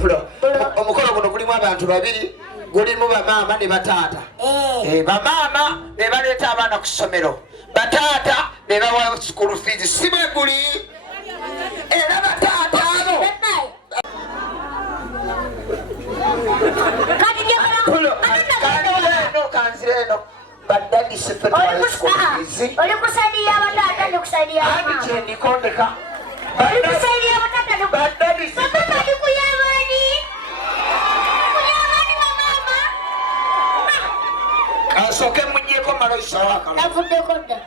pula omukolo guno gulimu abantu babiri gulimu bamaama ne bataata bamaama be baleeta abaana ku ssomero bataata be bawa school fees si bwe guli era bataata abo kanzireno badadi sifetwale school fees oli kusaidia bataata ndi kusaidia mama andi kyendikondeka oli kusaidia bataata ndi badadi sifetwale kuyabani mama asoke mujeko malo isawaka navuddeko dda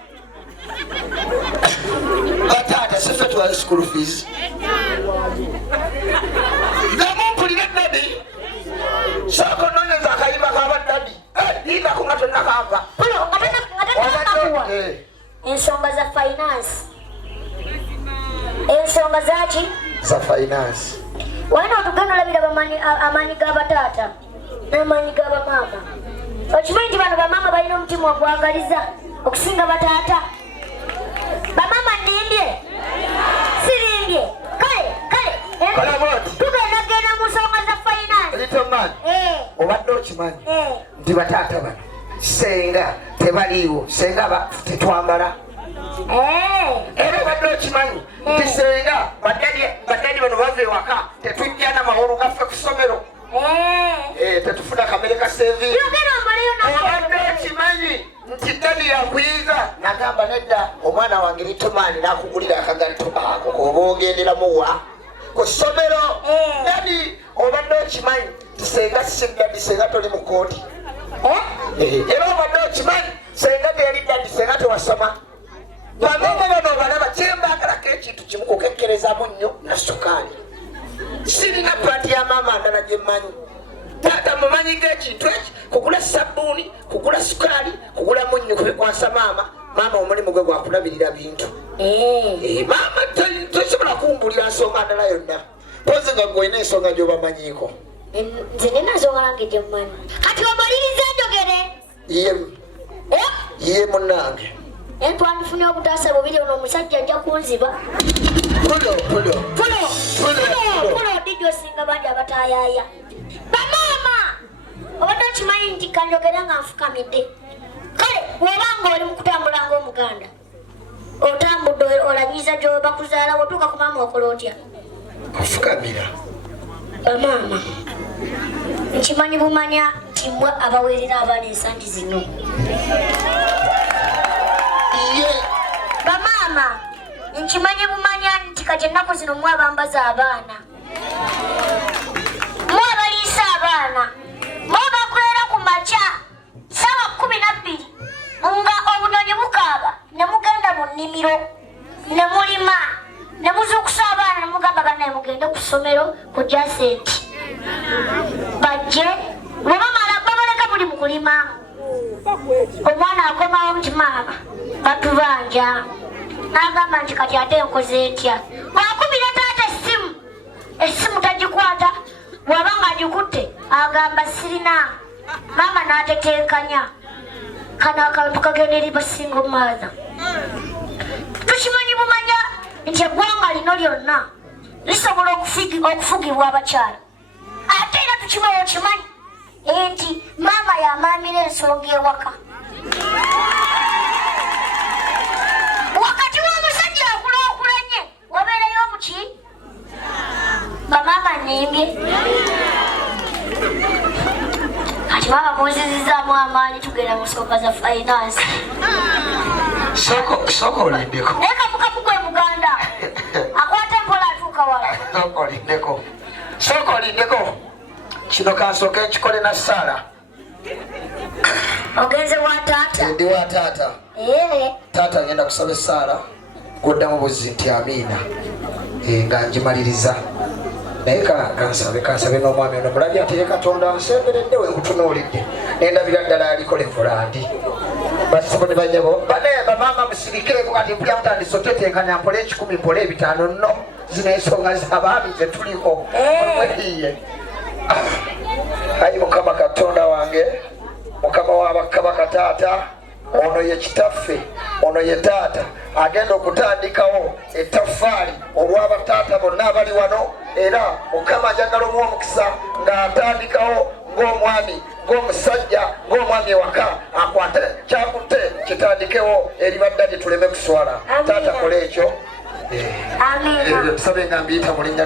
bataata sifetwale school fees namumpulire dadi sako nonyeza akayimba kabadadi ina kungato nakava ensonga za finance ensonga zaki za finance wena otugenda olabira amaanyi g'abataata n'amaanyi g'abamaama okimanyi nti bano bamaama balina omutima ogwagaliza okusinga bataata bamaama ndimbye sirimbye kale tugenda genda mu nsonga za finance litomani obadde okimanyi nti bataata bano senga tebaliiwo senga tetwambala era obadde okimanyi nti senga badani bano bava ewaka tetujja n'amawolu gaffe ku ssomero tetufuna kamere ka sevi obadde okimanyi nti dani yakuyiza nagamba nedda omwana wange litomani nakugulira akagatto ako koba ogenderamuwa ku ssomero dani obadde okimanyi tisenga sisidadi senga toli mu kooti era obadde okimanyi senga teyali dadi senga tewasoma bamama bano balaba kyembagalako ekintu kimu kukekkerezamu nnyo na sukaali sirina pati ya maama ndala gyemmanyi taata mumanyi g'ekintu eki kugula sabbuuni kugula sukaali kugula munnyo kubikwasa maama omulimu gwe gwakulabirira bintu maama tosobola kumbulira nsonga ndala yonna pozi nga gwolina ensonga gy'obamanyiiko nze nina nsonga nange gyemmanyi kati omaliriza njogere ye munnange entwandifunye obutaasa bubiri ono omusajja ajja kunziba pulo dijjo osinga bangi abatayaaya bamaama obadde okimanyi nti kanjogera nga nfukamidde kale wobanga oli mukutambula ng'omuganda otambudde olanyiza gyobakuzaala wotuuka ku maama okola otya kufukamira bamaama nkimanyi bumanya nti mmwe abaweerera abaana ensangi zino bamaama nkimanyi bumanya nti kati ennaku zino mwe abambaza abaana mwe abaliisa abaana mwe bakwera ku makya ssaawa 12 nga obunyonyi bukaaba ne mugenda mu nnimiro ne mulima ne muzuukusa abaana ne mugamba bannaye mugende ku ssomero kujja sente bajje bwe bamala babaleka buli mu kulima omwana akomawo nti maama batubanja n'agamba nti kati ate nkoze etya wakubira taata essimu tagikwata bw'aba nga agikutte agamba sirina maama n'ateteekanya kano akantu kagenda eri basinga omwaza tukimanyi bumanya nti eggwanga lino lyonna lisobola okufugibwa abakyala ate era tukimanyi okimanyi nti maama yamaamira ensonga ewaka wakati w'omusajja akulaakulanye wabeerayo omuki bamaama nimbye kati maama munzizizaamu amaanyi tugenda mu nsonga za finance sooka olindeko naye kamukamu gwe muganda akwata empola atuuka wala sooka olindeko kino kansooka ekikole na Saala ogenze wa taata ndi wa taata taata agenda kusaba Saala goddamu buzzi nti amiina nga ngimaliriza naye kansabe n'omwami ono mulabye ati ye Katonda nsemberedde we nkutunuulidde nendabira ddala aliko levola ndi basibo ne banyabo bane bamaama musirikeeko kati mpulya mutandise oteteekanya mpole 10 mpole 5 nno zino ensonga z'abaami ze tuliko mweriye ayi Mukama Katonda wange Mukama w'abakabaka taata ono ye kitaffe ono ye taata agenda okutandikawo ettaffaali olw'abataata bonna abali wano, era Mukama njagala omuwa omukisa ng'atandikawo ng'omwami ng'omusajja ng'omwami ewaka akwate kyakutte kitandikewo eri baddadi tuleme kuswala. Taata kola ekyo. Tusabe nga mbiyita mu linnya